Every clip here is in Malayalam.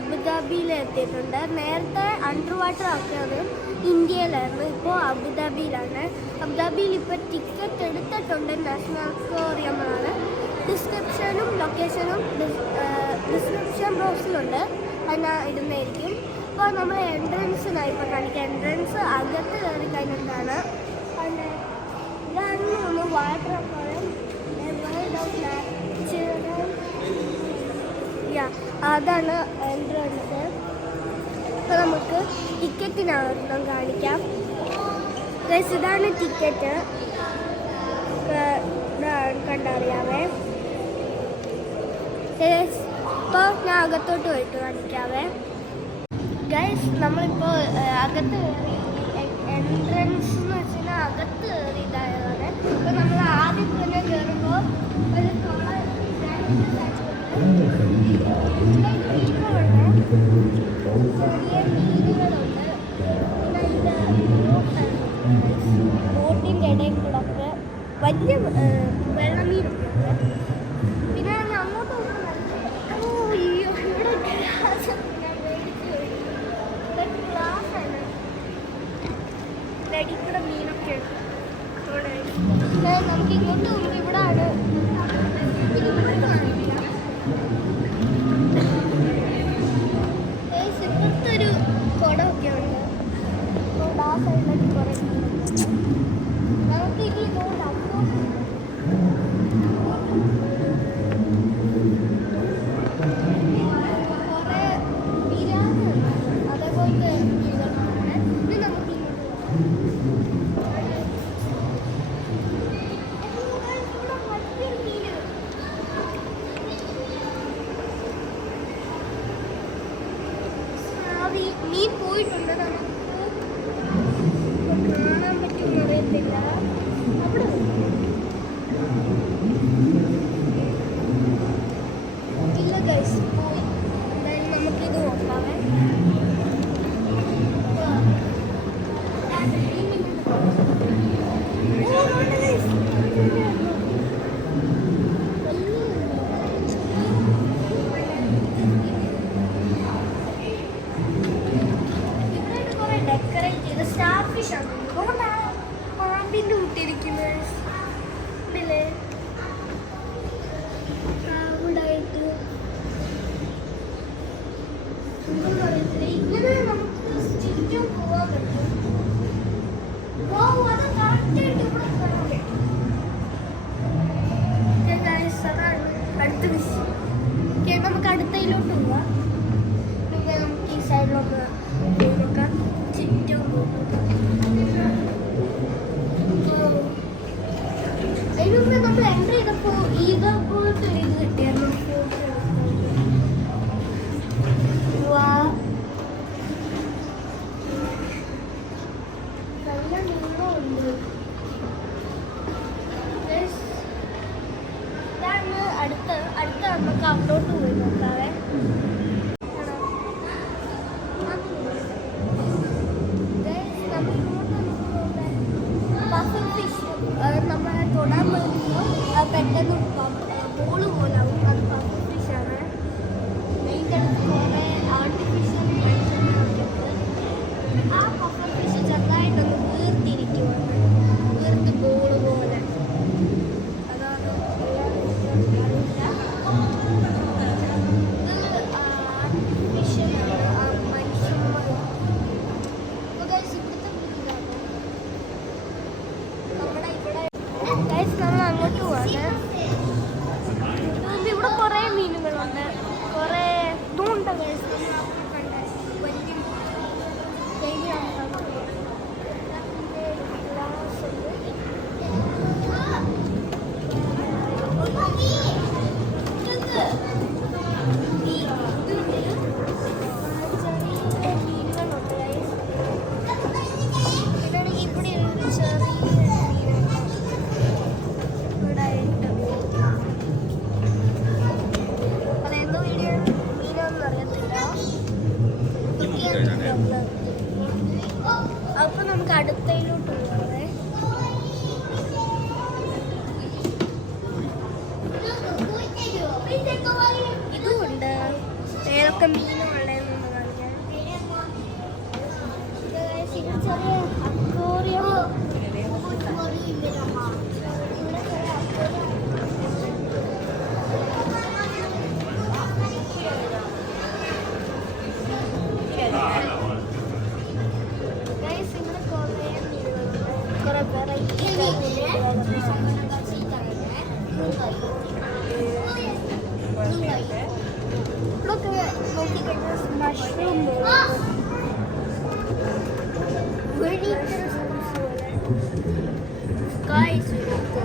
അബുദാബിയിൽ എത്തിയിട്ടുണ്ട്. നേരത്തെ അണ്ടർ വാട്ടർ ആക്കിയത് ഇന്ത്യയിലായിരുന്നു, ഇപ്പോൾ അബുദാബിയിലാണ്. അബുദാബിയിൽ ഇപ്പോൾ ടിക്കറ്റ് എടുത്തിട്ടുണ്ട്. നാഷണൽ അക്വേറിയമാണ്. ഡിസ്ക്രിപ്ഷനും ലൊക്കേഷനും ഡിസ്ക്രിപ്ഷൻ ബോക്സിലുണ്ട്, അതിനാ ഇടുന്നതായിരിക്കും. അപ്പോൾ നമ്മൾ എൻട്രൻസിനായി ഇപ്പോൾ കാണിക്കുക. എൻട്രൻസ് അകത്ത് കയറി കഴിഞ്ഞിട്ടാണ്. ഇതാണ് നമ്മൾ വാട്ടർ അക്വേറിയം, അതാണ് എൻട്രൻസ്. അപ്പോൾ നമുക്ക് ടിക്കറ്റിനകത്തും കാണിക്കാം. ഇതാണ് ടിക്കറ്റ്, കണ്ടറിയാവേ. ഇപ്പോൾ ഞാൻ അകത്തോട്ട് പോയിട്ട് കാണിക്കാവേ. ഗൈസ്, നമ്മളിപ്പോൾ അകത്ത് എൻട്രൻസ് എന്ന് വെച്ചാൽ അകത്ത് കയറിയതാണ്. ഇപ്പോൾ നമ്മൾ ആദ്യം തന്നെ കയറുമ്പോൾ ഒരു ബോട്ടിൻ്റെ ഇടയിൽ കൂടെ വലിയ വെള്ളമീനൊക്കെ ഉണ്ട്. പിന്നെ അങ്ങോട്ട് ഇവിടെ ഗ്ലാസ് ഗ്ലാസ്സാണ്, ഇടയിൽ കൂടെ മീനൊക്കെ ഉണ്ട്. നമുക്ക് ഇങ്ങോട്ട് പോകുമ്പോൾ ഇവിടെ ആണ് ഇപ്പുറത്തൊരു കുടമൊക്കെ ഉണ്ട്. ആ സൈഡിലേക്ക് കുറേ നമുക്ക് ഇനി ഇതുകൊണ്ട് കുറേ ബിരിയാണി അതേപോലത്തെ ഇതാണ്. ഇത് നമുക്ക് മീൻ പോയിട്ടുണ്ട്. നമുക്ക് കാണാൻ പറ്റുമെന്ന് അറിയത്തില്ല. അവിടെ ഇല്ല ഗൈസ്, പോയി. എന്തായാലും നമുക്കിത് നോക്കാവേ. പാമ്പിൻ്റെ കൂട്ടിരിക്കുന്നത് ഇല്ലേ അവിടായിട്ട് ഇങ്ങനെ നമുക്ക് ചുറ്റും പോവാൻ പറ്റും. അത് കറക്റ്റായിട്ട് ഇവിടെ കാണാൻ പറ്റും. അടുത്ത വിഷയം നമുക്ക് അടുത്തതിലോട്ട് പോവാം. പിന്നെ നമുക്ക് ഈ സൈഡിലൊന്ന് നോക്കാം. ചുറ്റും അതിനുമുമ്പ് നമ്മൾ എൻ്റർ ചെയ്തപ്പോൾ ഇതേപോലത്തെ ഒരു ഇത് കിട്ടിയായിരുന്നു. നല്ല നീളമുണ്ട്. ഇതാണ് അടുത്ത നമുക്ക് അവിടോട്ട് പോയി നോക്കാവേ. നമ്മളെ തൊടാൻ പറ്റുമ്പോൾ പെട്ടെന്ന് ബോള് പോലാവും. അത് പഫർ ഫിഷാണ്. മെയിൻ്റെ അടുത്ത് കുറേ ആർട്ടിഫിഷ്യൽ മനുഷ്യന്മാരുണ്ട്. ആ പഫർ ഫിഷ് ചെറുതായിട്ടൊന്ന് വീർത്തിരിക്കുവാണ്, വീർത്ത് ബോള് പോലെ. അതാണ് ആർട്ടിഫിഷ്യലാണ് ആ മനുഷ്യന്മാർ. നമ്മൾ അങ്ങോട്ട് പോവാണ്. ഇവിടെ കുറേ മീനുകളുണ്ട്, കുറേ ഇതുണ്ട്. അപ്പൊ നമുക്ക് അടുത്തയിലോട്ട് പോവാവേ. ഇതുമുണ്ട് ഏതൊക്കെ മീനുകളെ മഷ്റൂം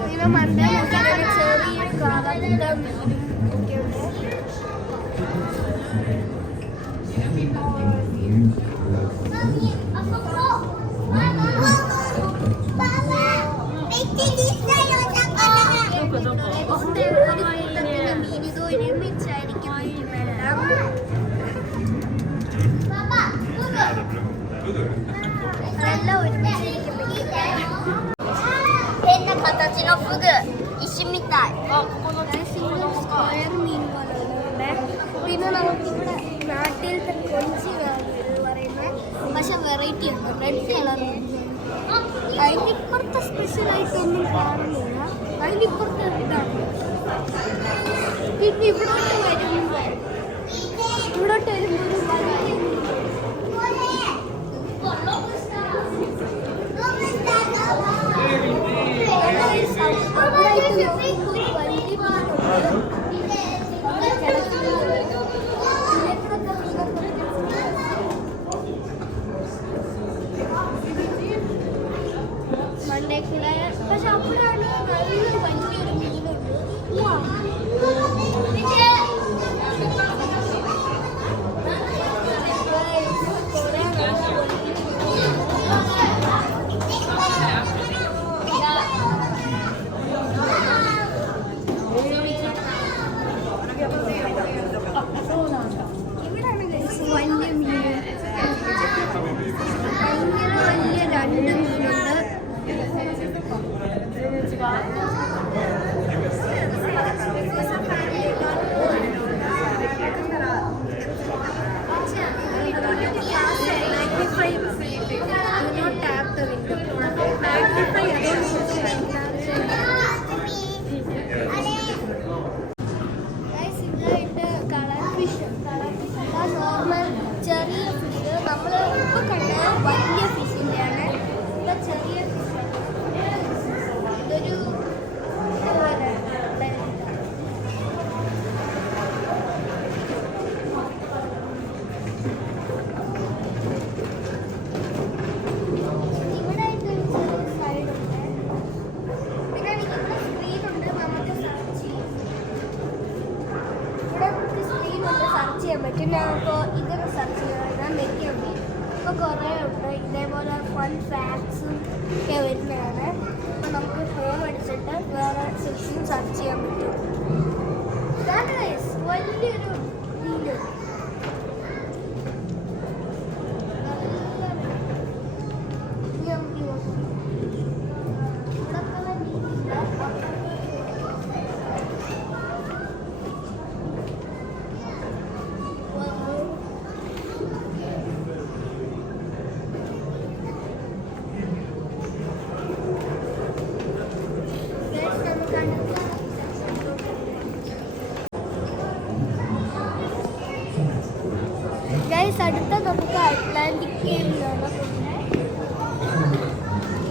ഇങ്ങനെ മണ്ടേ ചെറിയ കറുത്ത変な形のフグ、石みたい。പിന്നെ നമുക്കിവിടെ നാട്ടിലത്തെ കൊഞ്ചി പറയുന്നത് പക്ഷെ വെറൈറ്റി ഉണ്ട്, റെഡ് കളർ. അതിൻ്റെ ഇപ്പുറത്തെ സ്പെഷ്യലായിട്ടൊന്നും കാണുന്നില്ല. അതിൻ്റെ ഇപ്പുറത്തെ ഇതാണ്. പിന്നെ ഇവിടോട്ട് വരുമ്പോൾ ഒരു മണ്ടേക്കൂടെ പക്ഷെ അപ്പോഴാണ് നല്ല വലിയൊരു മീനുണ്ട്. ഇവിടാണ് വലിയ മീൻ, ഭയങ്കര വലിയ രണ്ട് മീനുണ്ട്. നോർമൽ ചെറിയ ഫിഷ്, നമ്മൾ ഇപ്പോൾ കണ്ട വലിയ ഫിഷിൻ്റെയാണ്. ഇപ്പം ചെറിയ ഫിഷ് ഇതൊരു ചെയ്യാൻ പറ്റും. ഞാൻ ഇപ്പോൾ ഇതൊക്കെ സെർച്ച് ചെയ്താൽ നെറ്റുണ്ട്. ഇപ്പോൾ കുറേ ഉണ്ട് ഇതേപോലെ ഫൺ ഫാക്ട്സും ഒക്കെ വരുന്നതാണ്. അപ്പോൾ നമുക്ക് ഫോൺ അടിച്ചിട്ട് വേറെ സെക്ഷൻ സെർച്ച് ചെയ്യാൻ പറ്റും. വലിയൊരു മീന് അടുത്ത നമുക്ക് അറ്റ്ലാന്റിക് കേവിലാണ്.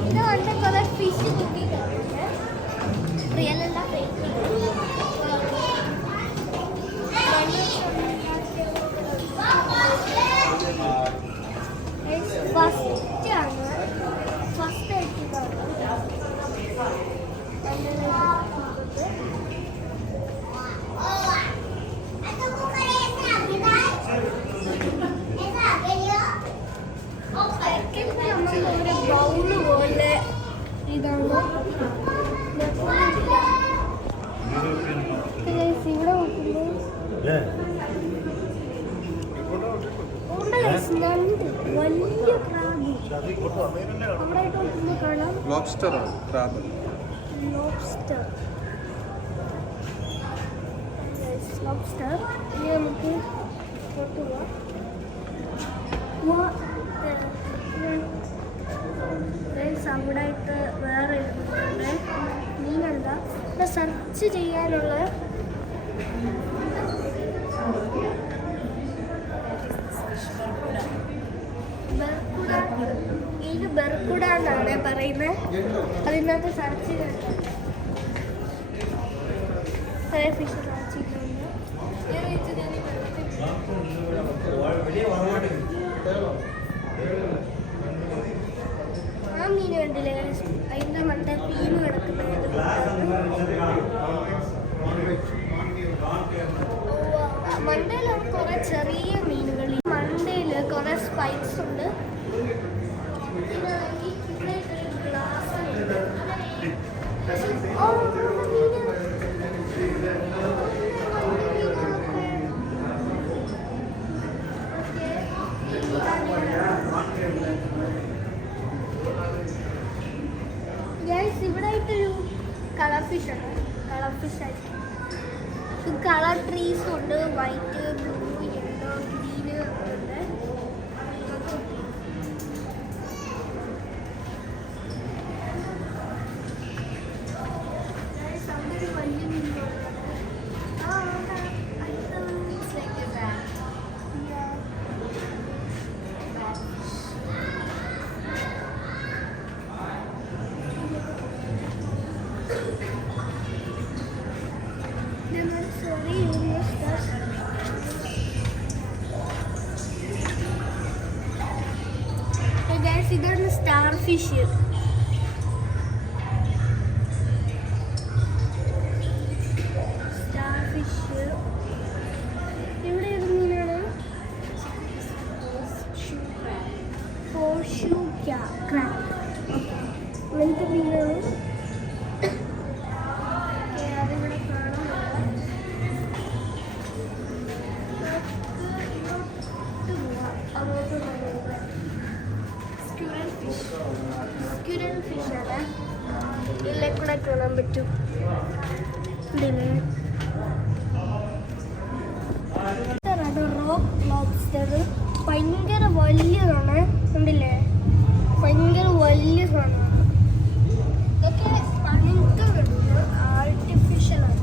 ഇത് കണ്ട കുറെ ഫിഷ് കിട്ടിയിട്ടുണ്ട്. റിയൽ അല്ല, ഫേക്ക്. ഫസ്റ്റ് ആണ്, ഫസ്റ്റ് ആയിട്ടാണ് ഒരു ബൗള് പോലെ ഇതാണ് ഇവിടെ നോക്കുമ്പോൾ വലിയ ക്രാബ് നമ്മളായിട്ട് നോക്കുമ്പോൾ കാണാം. ലോബ്സ്റ്റർ ഇനി നമുക്ക് കൊട്ടുപോവാം. അവിടായിട്ട് വേറെ മീനല്ല. ഇവിടെ സെർച്ച് ചെയ്യാനുള്ള ഇത് ബർക്കുട എന്നാണ് പറയുന്നത്. അതിനകത്ത് സെർച്ച് ചെയ്തിട്ടുണ്ട്. ഫിഷ് സെർച്ച് ചെയ്തിട്ടുണ്ട്. ചെറിയ മീനുകൾ. ഈ മണ്ടയിൽ കുറേ സ്പൈക്സ് ഉണ്ട്. പിന്നെ ഇവിടെ ഒരു ഗ്ലാസ് ഉണ്ട്. ഓ, ഇവിടെ ആയിട്ടൊരു കളർ ഫിഷ് ഉണ്ട്. കളർ ഫിഷ് ആയിട്ട് കളർ ട്രീസ് ഉണ്ട്. വൈറ്റ്, ബ്ലൂ, യെല്ലോ, ഗ്രീന് ഉണ്ട്. വലിയ മീനുണ്ട്. ഇതാണ് സ്റ്റാർ ഫിഷ്. സ്റ്റാർ ഫിഷ് ഇവിടെ ഏത് മീനാണ്? ഹോർഷൂ ക്രാബ്. അങ്ങനത്തെ മീനാണ്. അതിവിടെ കാണുന്നുണ്ട്. അങ്ങോട്ട് സ്ക്യൂരൽ ഫിഷ് ആണ്. ഇതിലെ കൂടെ കാണാൻ പറ്റും. റോക്ക് ലോബ്സ്റ്റർ ഭയങ്കര വലിയതാണ്. ഉണ്ടല്ലേ, ഭയങ്കര വലിയ സാധനമാണ്. ഇതൊക്കെ പണിക്ക് കിട്ടുന്നത് ആർട്ടിഫിഷ്യലാണ്.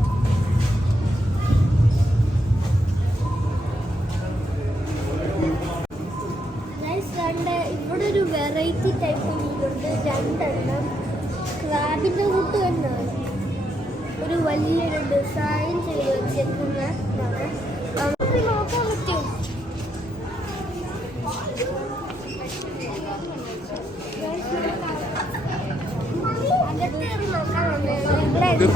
ഇവിടെ ഒരു വെറൈറ്റി ടൈപ്പ് മീനുണ്ട്. രണ്ടെണ്ണം ക്രാബിൻ്റെ കൂട്ട് തന്നെയാണ്. ഒരു വലിയൊരു ഡിസൈൻ ചെയ്ത് വെച്ചിരിക്കുന്നതാണ്. നമുക്ക് നോക്കാൻ പറ്റും. അകത്ത് കയറി നോക്കാൻ വന്നതാണ്. ഇവിടെ എന്താ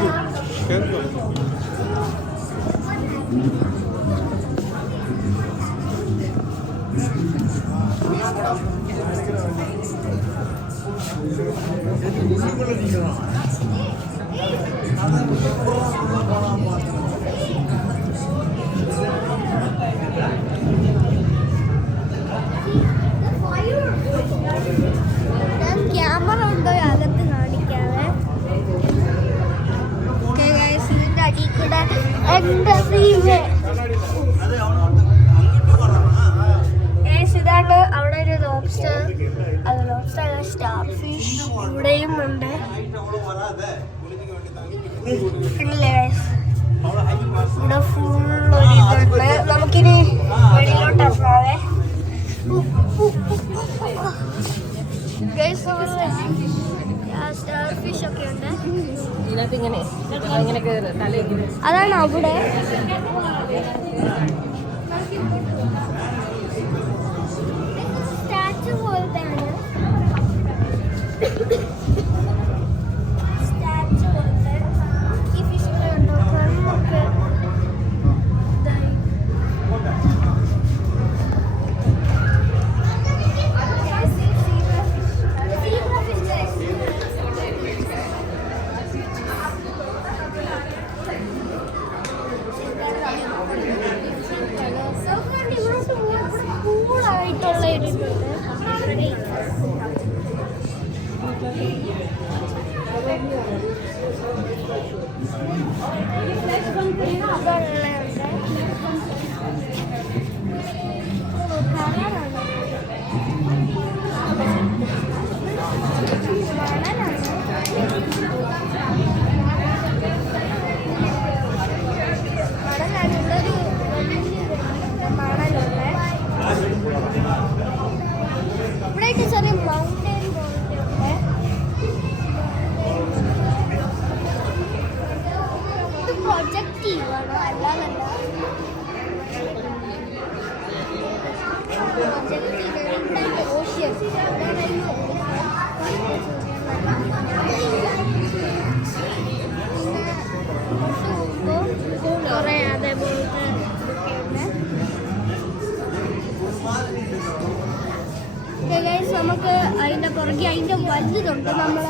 ഞാൻ ക്യാമറ ഉണ്ടോ അകത്ത് കാണിക്കാതെ. ഇതിന്റെ അടിയിൽ കൂടെ എന്താ ഇതാണ്. അവിടെ ഒരു ലോബ്സ്റ്റർ, അത് ലോബ്സ്റ്റർ സ്റ്റാർ ഫിഷ് ഇവിടെയും ഉണ്ട്. ഇവിടെ ഫുൾ ഒരു ഇതുണ്ട്. നമുക്കിനി വെളിയിലോട്ട് ഇറങ്ങാവേ. സ്റ്റാർ ഫിഷ് ഒക്കെ ഉണ്ട്. അതാണ് അവിടെ. സ്റ്റാച്ചു പോലത്തെയാണ്. സ്റ്റാച്ചു പോലത്തെ ഈ ഫിഷിനെ കണ്ടോ? കണ്ണൊക്കെ കൂളായിട്ടുള്ള ഇരിപ്പുണ്ട്. ഇവിടെ ചെറിയ മൗണ്ടൻ പോലത്തെ ഇത് പ്രൊജക്റ്റീവ് ആണ്, അല്ലാതെ നമുക്ക് അതിൻ്റെ പുറകെ അതിൻ്റെ വലുതുണ്ട്. നമ്മൾ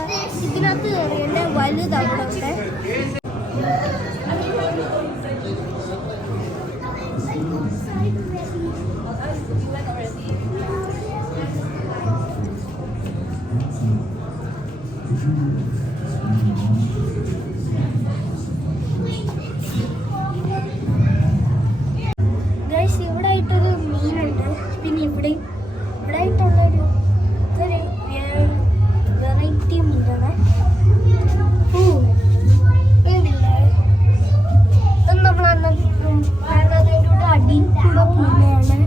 ഇതിനകത്ത് കയറിയതിൻ്റെ വലുത് അവിടെ ഉണ്ട്. ഗൈസ്, ഇവിടെ ആയിട്ടൊരു മീനുണ്ട്. പിന്നെ ഇവിടെ ആയിട്ടുള്ളൊരു വെറൈറ്റി മീനാണ്. ഇതില്ലേ, ഇത് നമ്മൾ അതിൻ്റെ കൂടെ അടിയിൽ കൂടെ പോകുന്നതാണ്.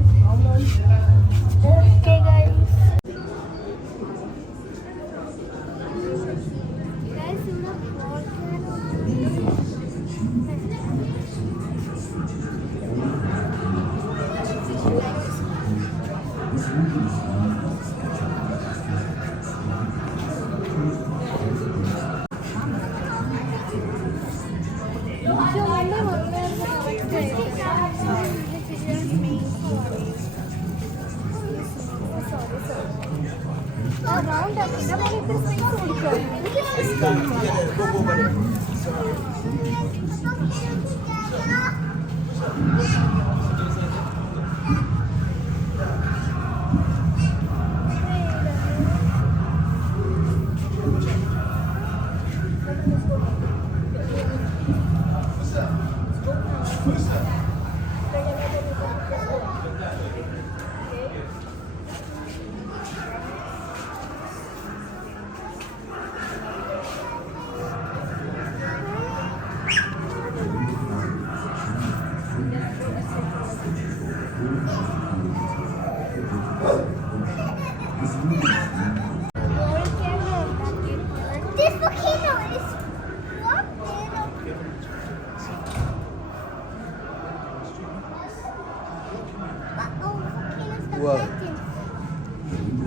Wow.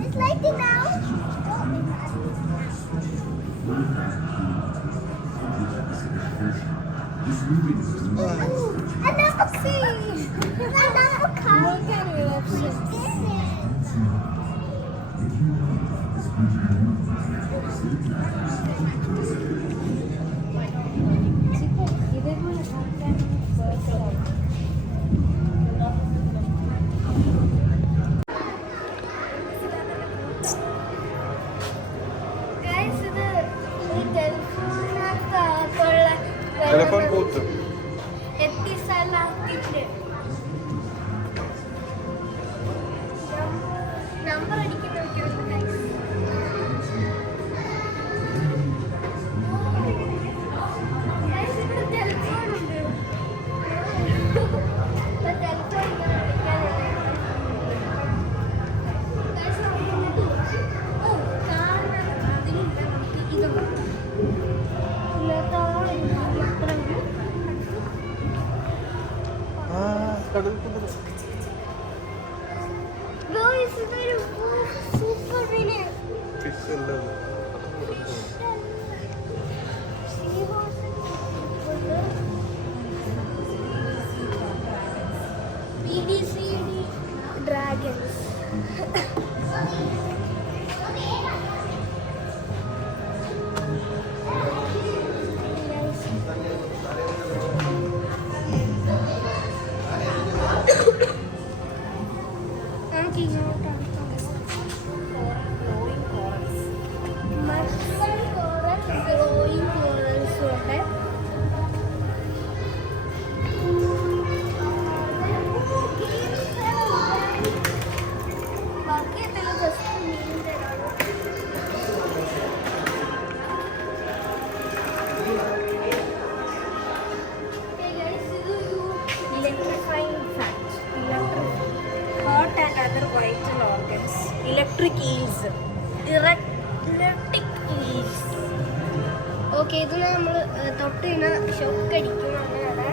It's lighting now. Another sea. Another car. Telephone booth. Number അടിക്കുന്നൊക്കെ സൂപ്പർ മീന്. Dragons. Electric eels. Electric eels. Okay, ഇത് നമ്മൾ തൊട്ട് ഷോക്ക് അടിക്കും. അങ്ങനെയാണ്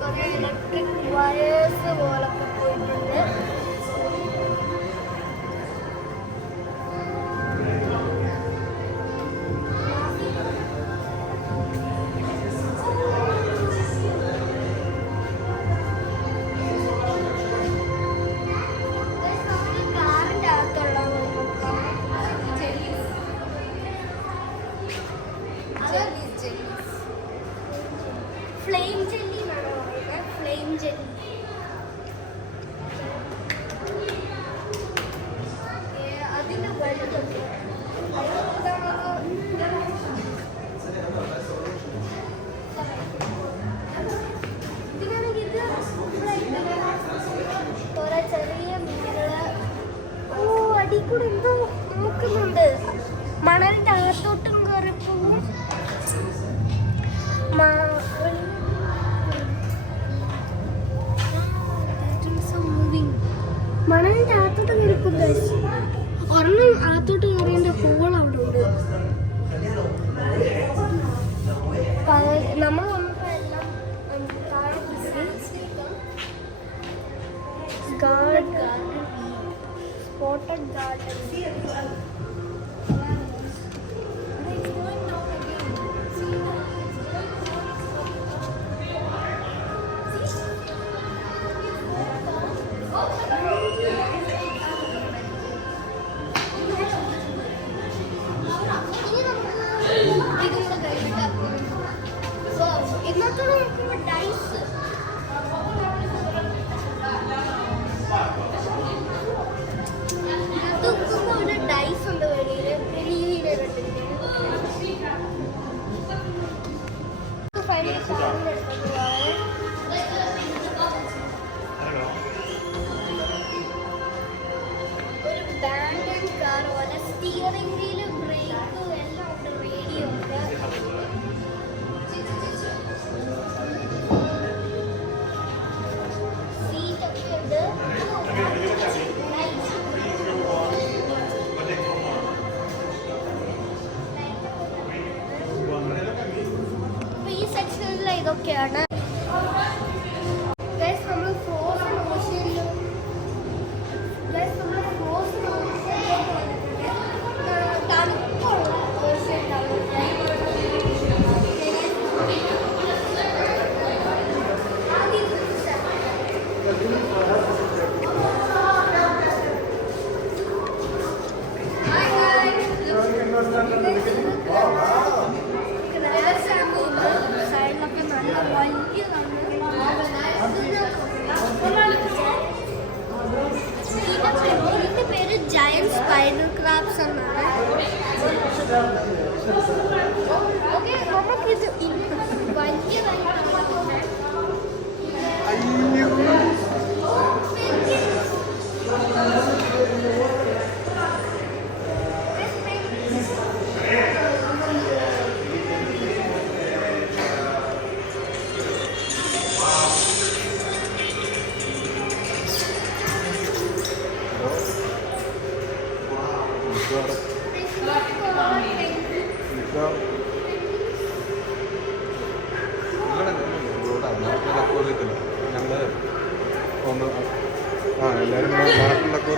കുറേ ഇലക്ട്രിക് വയേഴ്സ് പോലൊക്കെ പോയിട്ടുണ്ട്. കാറിൻ്റെ അകത്ത് കൂടെ എന്തോ നോക്കുന്നുണ്ട്. മണലിന്റെ അകത്തോട്ടും കയറി പോകും. മണലിന്റെ അകത്തോട്ട് കയറിപ്പോ ഒരെണ്ണം അകത്തോട്ട് കയറിയതിന്റെ ഹോൾ അവിടെ ഉണ്ട്. നമ്മൾ വന്നപ്പോ എല്ലാം ഗാർഡൻ സ്പോട്ടഡ് ഗാർഡൻ. ഇന്നത്തെ നോക്കുമ്പോൾ ഡൈസ് ഒരു ഡൈസ് ഉണ്ട് വെളിയിൽ വലിയ ഫൈനൽ സാധനം ഒരു ബാൻഡ് കാർ പോലെ സ്റ്റിയറിംഗ് വീല് ബ്രേക്ക് എല്ലാം ഉണ്ട്. റേഡിയോ ഉണ്ട്. ഈ സെക്ഷനിൽ ഇതൊക്കെയാണ്. നമ്മൾ ഫ്രോസൺ ഓഷ്യനിലും തണുപ്പുള്ള ഓഷ്യൻ സൈഡിലൊക്കെ നല്ല വലിയ ഇതിന്റെ പേര് ജയന്റ് സ്പൈഡർ ക്രാബ്സ് എന്നാണ്. നമുക്കിത് വലിയതായിട്ട് എല്ലാവരും നാട്ടിലൊക്കെ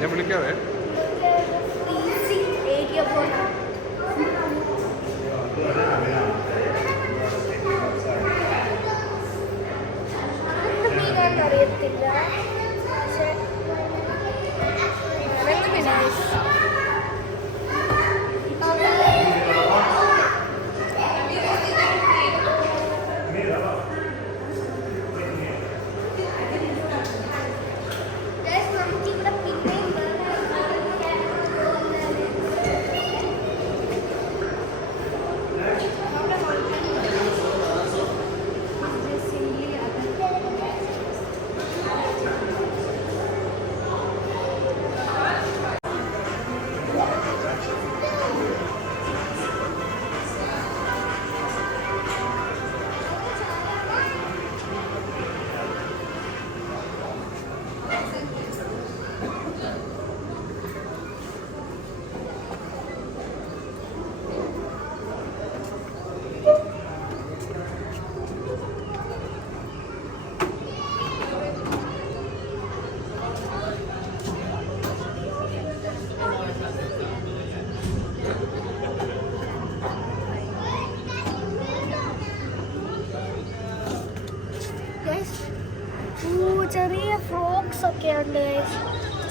ഞാൻ വിളിക്കാവേ. അറിയത്തില്ല. നമുക്കിവിടെ പിന്നെയും ചെറിയ ഫ്രോക്സ് ഒക്കെ ഉണ്ട്.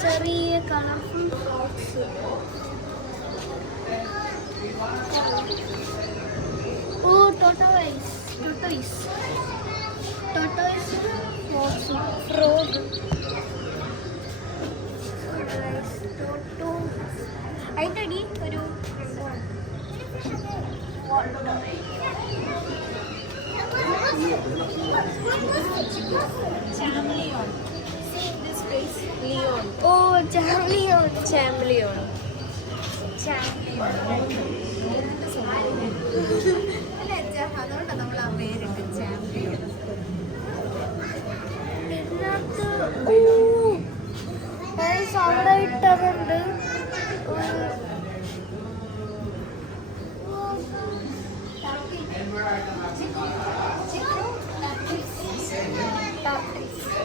ചെറിയ കളർഫുൾ ഫ്രോക്സ്. ഓ ടോട്ടോയ്സ്. ടോട്ടോയ്സ് ഫ്രോഗ് ടോട്ടോ അതിൻ്റെ അടി ഒരു ഓ ചാംലിയോൺ ചാമ്പിളിയോൺ. അതുകൊണ്ടാണ് നമ്മൾ ആ പേരിട്ട് ചാമ്പിളിയോൺ. ഇതിനകത്ത് അവിടെ ഇട്ടതുണ്ട്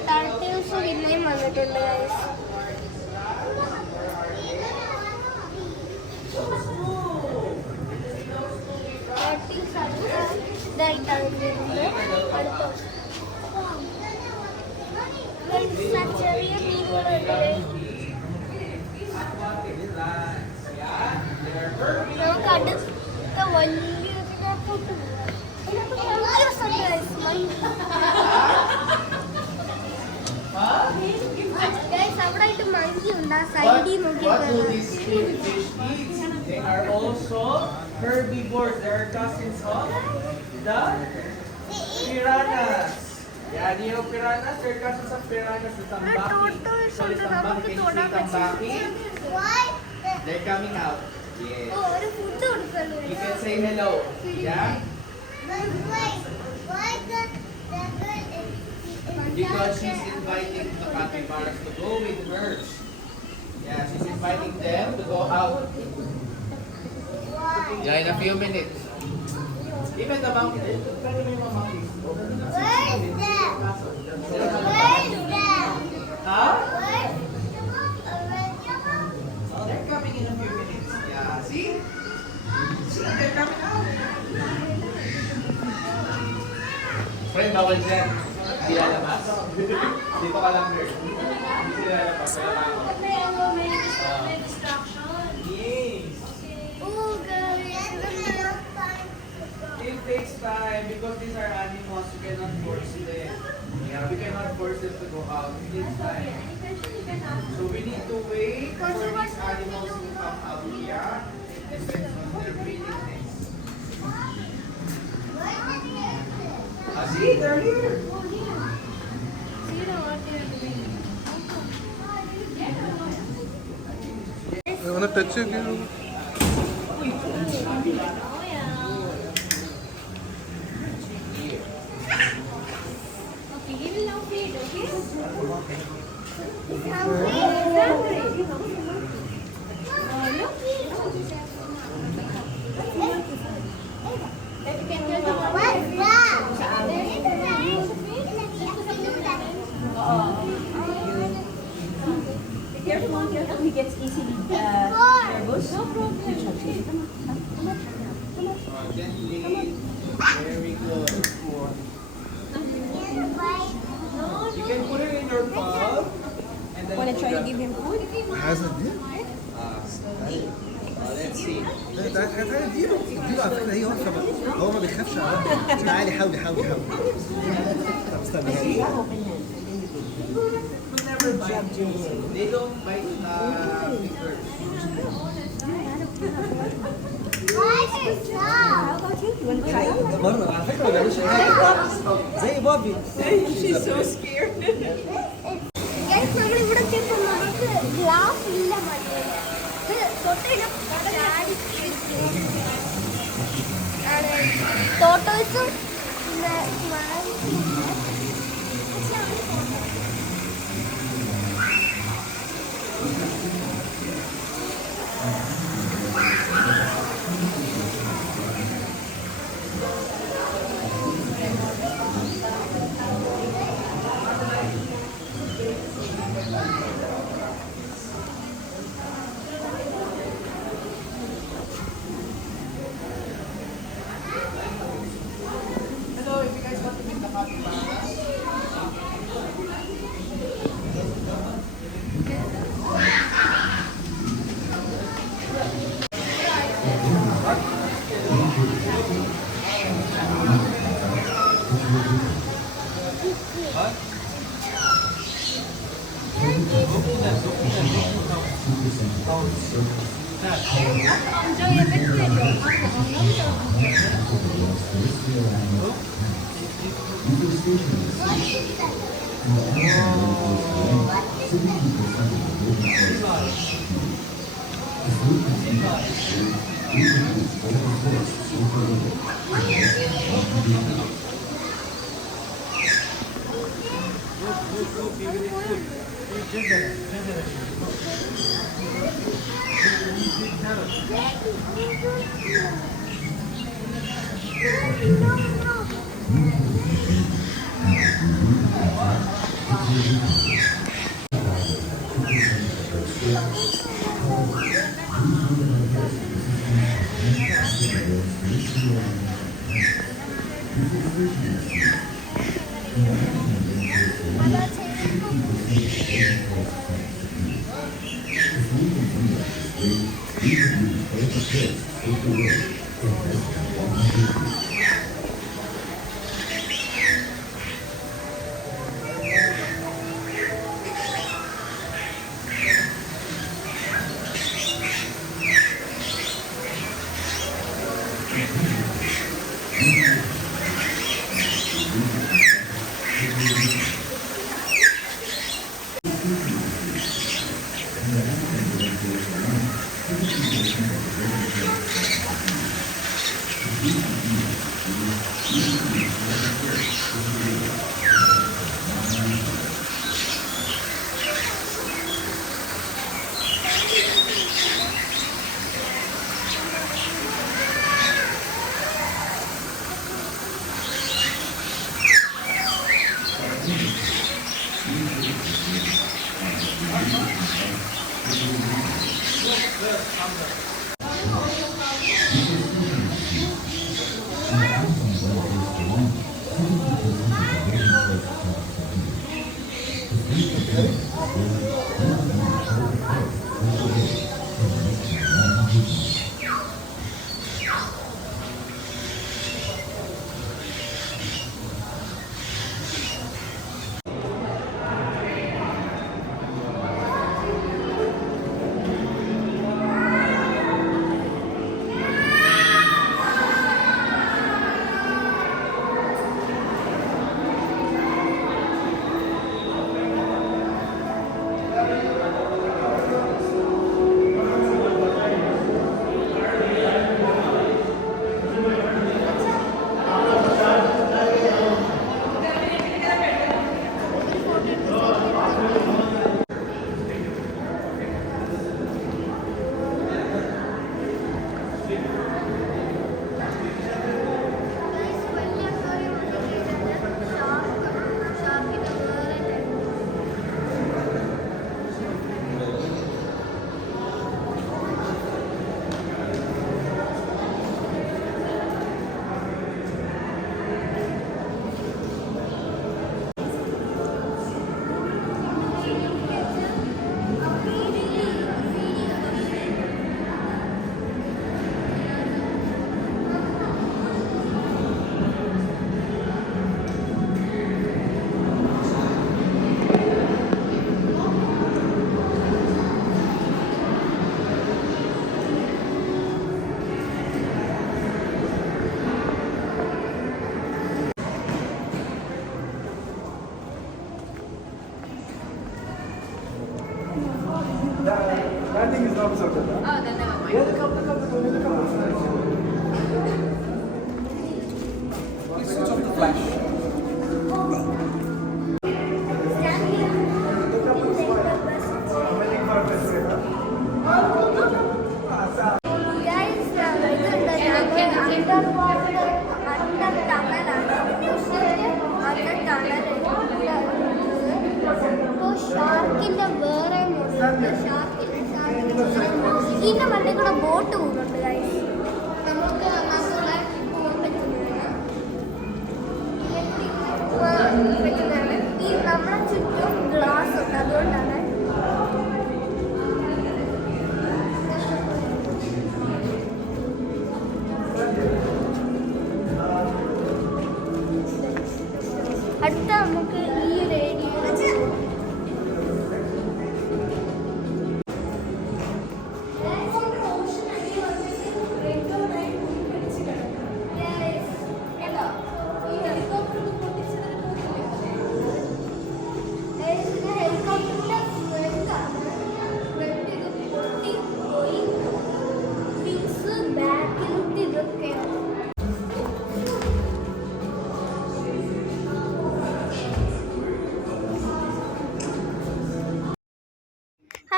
ടർട്ടിൽസ് പിന്നെയും വന്നിട്ടുണ്ട് ഗൈസ്. ഇതായിട്ടാണ് അടുത്ത ചെറിയ മീനുകളുണ്ട്. നമുക്ക് അടുത്ത വലിയൊരിനകത്തോട്ട് അവിടെ ആയിട്ട് മങ്കി ഉണ്ട് ആ സൈഡിൽ They are also herbivores. They are cousins of the piranhas. Yeah, do you know piranhas? They're cousins of piranhas. The tambaki. So the tambaki, can you say tambaki? They're coming out. Yes. ഒരു food കൊടുക്കല്ലോ. You can say hello. Yeah? Because she's inviting the capybaras to go with her. Yeah, she's inviting them to go out. Yeah, in a few minutes. Even the monkeys. Huh? They're coming in a few minutes. Yeah, see? See, they're coming out. Friend, bawal dyan. Hindi lalabas. Dito ka lang, girl. Hindi sila lalabas. May distraction. Yes. Oh, guys. It takes time because these are animals. You cannot force them. Yeah, we cannot force them to go out. It takes time. So we need to wait for these animals to come out here. It depends on their willingness. See, they're here. ഒന്ന് ടച്ച് ചെയ്തു. Careful, he gets easily nervous. No problem. Gently. Very good. You can put it in your palm and then Want to try to put give him food? حازم دي؟ let's see. تعالى اديله على فكره هي واقفه بقى. هو ما بيخافش على تعالي حاولي حاولي حاولي. طب استنى They don't bite fingers. How about you? You want to try it? ده بره على فكره ما بيعملش حاجه زي بابي. She's so scared. Guys, നമ്മൾ ഇവിടെ എത്തിയപ്പോൾ നമുക്ക് ഗ്ലാസ് ഇല്ല മറ്റേ ടോട്ടോയ്സും So if you guys want to meet the capybaras, Amca yemek veriyor. Anlamıyorum. That thing is not something. Oh, then never mind. Yeah, the couple. Switch off the flash. ഷാർക്കിന്റെ വേറെ ഇതിന്റെ മണ്ടേ കൂടെ ബോട്ട് പോകുന്നുണ്ട് guys. നമുക്ക് അതുപോലെ പോകാൻ പറ്റുന്നതാണ്. ഈ നമ്മുടെ ചുറ്റും ഗ്ലാസ് ഉണ്ട്, അതുകൊണ്ടാണ്. അടുത്ത നമുക്ക് ഈ റേഡിയോ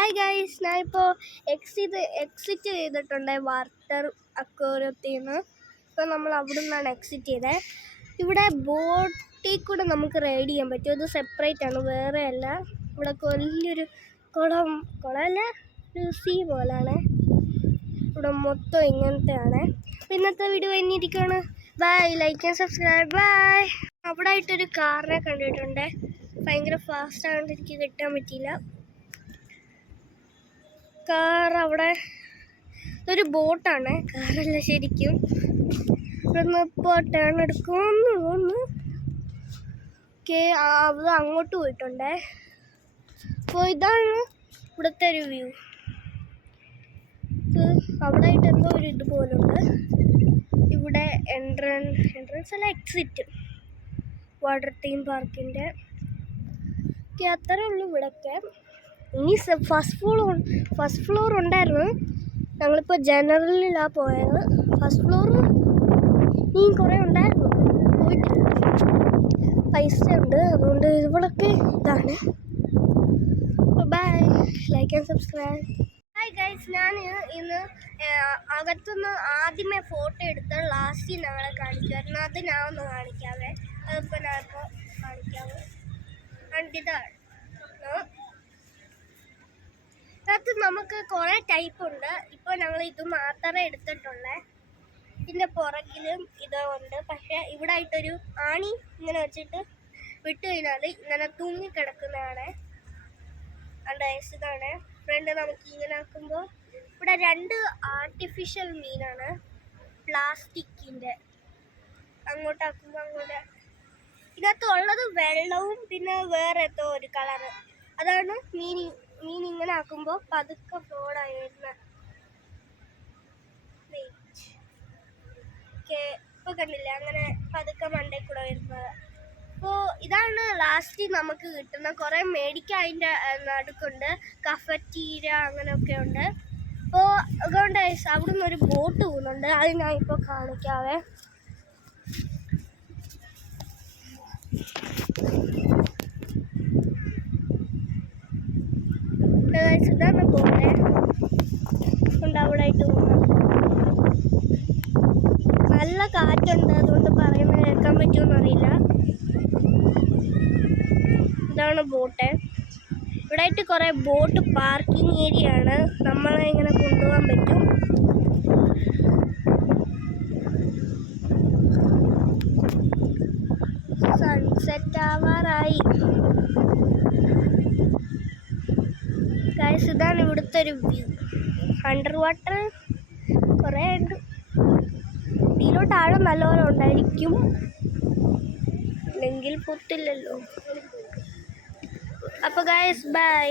ഹായ് ഗൈസ്, ഞാനിപ്പോൾ എക്സിറ്റ് ചെയ്തിട്ടുണ്ട് വാട്ടർ അക്വേറിയത്തിൽ നിന്ന്. ഇപ്പോൾ നമ്മൾ അവിടെ നിന്നാണ് എക്സിറ്റ് ചെയ്തത്. ഇവിടെ ബോട്ടിൽ കൂടെ നമുക്ക് റൈഡ് ചെയ്യാൻ പറ്റും. ഇത് സെപ്പറേറ്റ് ആണ്, വേറെ അല്ല. ഇവിടെ വലിയൊരു കുളമല്ല, ഒരു സീ പോലാണ്. ഇവിടെ മൊത്തം ഇങ്ങനത്തെയാണ്. ഇന്നത്തെ വീഡിയോ കഴിഞ്ഞിരിക്കുകയാണ്. Bye, like and subscribe, bye. അവിടെ ആയിട്ടൊരു കാറിനെ കണ്ടിട്ടുണ്ട്. ഭയങ്കര ഫാസ്റ്റ് ആയതുകൊണ്ട് എനിക്ക് കിട്ടാൻ പറ്റിയില്ല. കാർ അവിടെ ഒരു ബോട്ടാണ്, കാറല്ല ശരിക്കും. ഇവിടെ നിന്ന് ഇപ്പോൾ ടേൺ എടുക്കുമെന്ന് തോന്നുന്നു. ഓക്കെ, അത് അങ്ങോട്ട് പോയിട്ടുണ്ടേ. അപ്പോൾ ഇതാണ് ഇവിടുത്തെ ഒരു വ്യൂ. അവിടെ ആയിട്ട് എന്തോ ഒരു ഇതുപോലുണ്ട്. ഇവിടെ എൻട്രൻസ് അല്ല, എക്സിറ്റ് വാട്ടർ തീം പാർക്കിൻ്റെ. ഓക്കെ, അത്രേ ഉള്ളൂ ഇവിടെയൊക്കെ. ഇനി ഫസ്റ്റ് ഫ്ലോർ ഉണ്ടായിരുന്നു. ഞങ്ങളിപ്പോൾ ജനറലിലാണ് പോയത്. ഫസ്റ്റ് ഫ്ലോർ ഇനിയും കുറേ ഉണ്ടായിരുന്നു, പോയിട്ടില്ല. പൈസ ഉണ്ട്, അതുകൊണ്ട് ഇവിടൊക്കെ ഇതാണ്. Bye, like and subscribe. Hi guys, ഞാൻ ഇന്ന് അകത്തുനിന്ന് ആദ്യമേ ഫോട്ടോ എടുത്ത് ലാസ്റ്റ് ഞങ്ങളെ കാണിക്കുമായിരുന്നു. അത് ഞാൻ ഒന്ന് കാണിക്കാവേ. അതിപ്പോൾ ഞാനിപ്പോൾ കാണിക്കാവേ. കണ്ടിതാണ്. ഇതിനകത്ത് നമുക്ക് കുറേ ടൈപ്പ് ഉണ്ട്. ഇപ്പോൾ ഞങ്ങൾ ഇത് മാത്രമേ എടുത്തിട്ടുള്ളേ. ഇതിൻ്റെ പുറകിലും ഇതുണ്ട്. പക്ഷേ ഇവിടെ ആയിട്ടൊരു ആണി ഇങ്ങനെ വെച്ചിട്ട് വിട്ട് കഴിഞ്ഞാൽ ഇങ്ങനെ തൂങ്ങിക്കിടക്കുന്നതാണ്. ഇതാണ് ഫ്രണ്ട്. നമുക്ക് ഇങ്ങനെ ആക്കുമ്പോൾ ഇവിടെ 2 ആർട്ടിഫിഷ്യൽ മീനാണ്, പ്ലാസ്റ്റിക്കിൻ്റെ. അങ്ങോട്ടാക്കുമ്പോൾ അങ്ങോട്ട് ഇതിനകത്ത് ഉള്ളത് വെള്ളവും പിന്നെ വേറെ എന്തോ ഒരു കളറ്. അതാണ് മീൻ ഇങ്ങനെ ആക്കുമ്പോൾ പതുക്കെ ഫ്ലോഡായി വരുന്നത്. ഇപ്പോൾ കണ്ടില്ലേ, അങ്ങനെ പതുക്കെ മണ്ടയിൽ കൂടെ വരുന്നത്. അപ്പോൾ ഇതാണ് ലാസ്റ്റ് നമുക്ക് കിട്ടുന്ന. കുറേ മേടിക്കാൻ അതിൻ്റെ നടുക്കുണ്ട്, കഫറ്റീര അങ്ങനെയൊക്കെ ഉണ്ട്. അപ്പോൾ അതുകൊണ്ട് അവിടെ നിന്ന് ഒരു ബോട്ട് പോകുന്നുണ്ട്. അത് ഞാൻ ഇപ്പോൾ കാണിക്കാവേ. ഇതാണ് ബോട്ട് ഉണ്ട്, അവിടെ ആയിട്ട് പോകുന്നത്. നല്ല കാറ്റുണ്ട്, അതുകൊണ്ട് പറയുന്നത് കേൾക്കാൻ പറ്റുമെന്ന് അറിയില്ല. ഇതാണ് ബോട്ട്. ഇവിടെ ആയിട്ട് കുറേ ബോട്ട് പാർക്കിംഗ് ഏരിയ ആണ്. നമ്മളെ ഇങ്ങനെ കൊണ്ടുപോകാൻ പറ്റും. സൺസെറ്റ് ആവാറായി ഗൈസ്. ഇതാണ് ഇവിടുത്തെ ഒരു വ്യൂ. അണ്ടർ വാട്ടർ കുറേ ഉണ്ട്. ഇതിലോട്ട് ആഴം നല്ലപോലെ ഉണ്ടായിരിക്കും, അല്ലെങ്കിൽ പൊത്തില്ലല്ലോ. അപ്പോൾ ഗൈസ്, ബൈ.